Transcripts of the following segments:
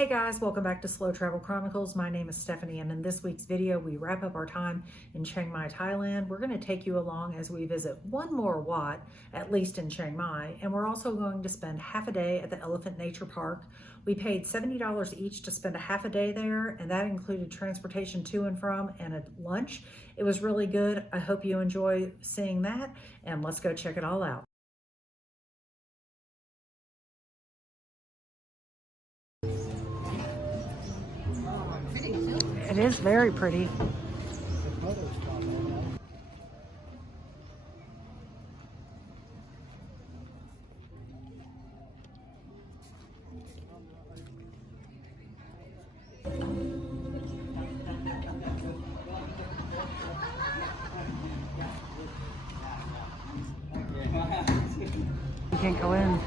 Hey guys, welcome back to Slow Travel Chronicles. My name is Stephanie, and in this week's video, we wrap up our time in Chiang Mai, Thailand. We're going to take you along as we visit one more Wat, at least in Chiang Mai, and we're also going to spend half a day at the Elephant Nature Park. We paid $70 each to spend a half a day there, and that included transportation to and from and a lunch. It was really good. I hope you enjoy seeing that, and let's go check it all out. It is very pretty. You can't go in.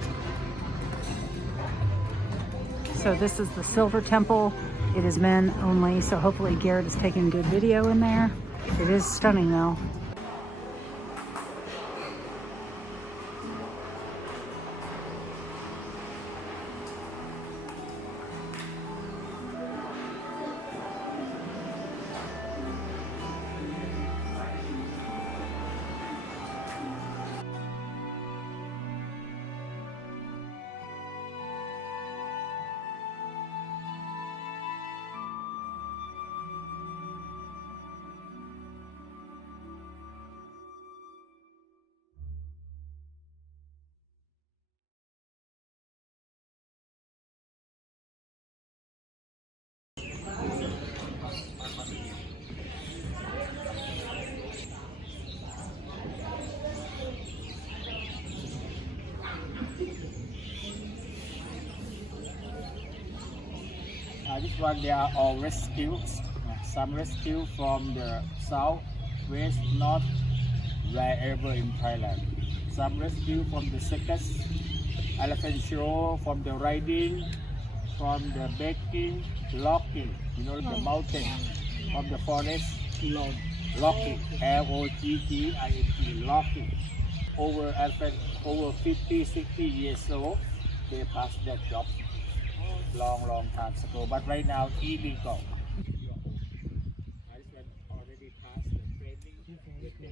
So this is the Silver Temple. It is men only, so hopefully Garrett is taking good video in there. It is stunning though. This one, they are all rescued. Some rescued from the south, west, north, wherever in Thailand. Some rescued from the circus, elephant show, from the riding, from the baking, locking, the mountain, from the forest, locking, L-O-G-G-I-N-G, locking. Over elephant, over 50, 60 years old, they passed that job. Long time ago, but right now illegal. I just went already past the training with the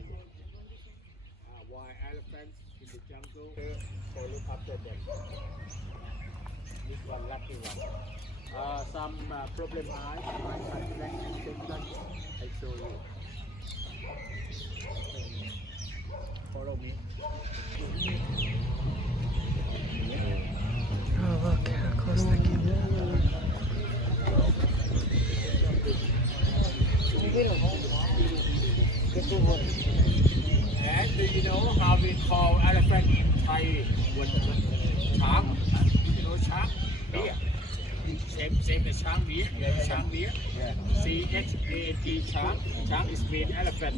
wild elephants in the jungle. So look after them. This one lucky one. Some problem eyes, I show you. Follow me. Oh, look how close they came. And do you know how we call elephant in Thai? Shark. You know shark? Deer. Same as shark deer. Shark deer. C-H-A-T shark. Shark is mean elephant.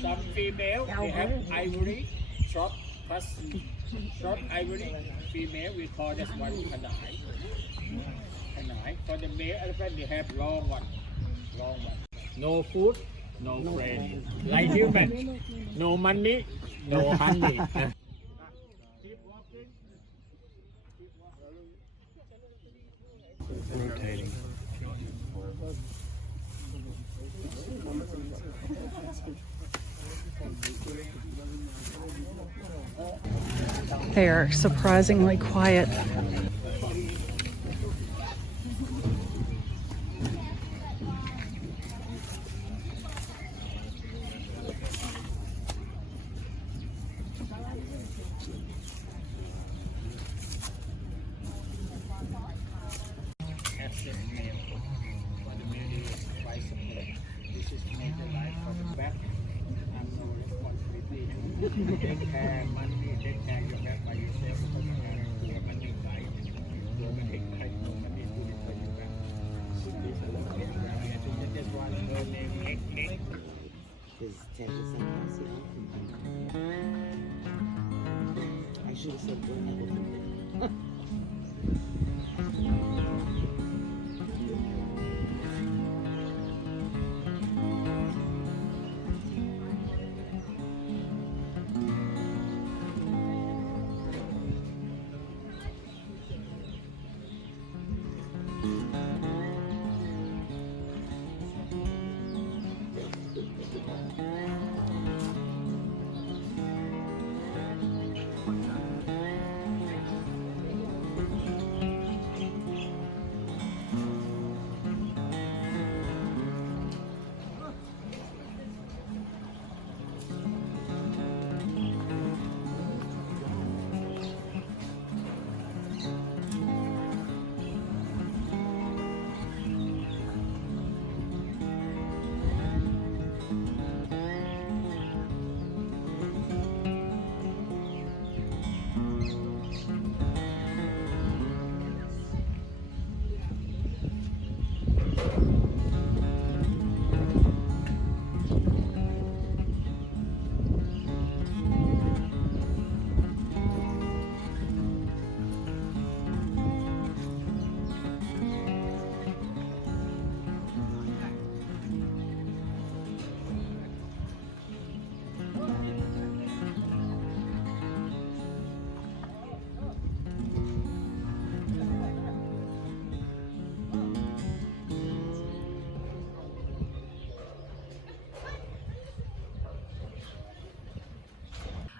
Some female, they have ivory, short ivory. Female, we call this one canine. For the male elephant, they have long one. No food, no friend. Like human, no money, no honey. Keep walking. Rotating. They are surprisingly quiet. This is major life for the back. I'm no responsibility. Take care, money, take care your back by yourself. Your money life. Your money life. Your money do it for you back. This one, her name Nick. Is 10% I should have said go.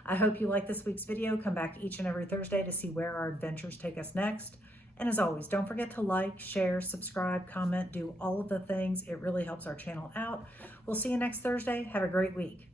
I hope you like this week's video. Come back each and every Thursday to see where our adventures take us next. And as always, don't forget to like, share, subscribe, comment, do all of the things. It really helps our channel out. We'll see you next Thursday. Have a great week.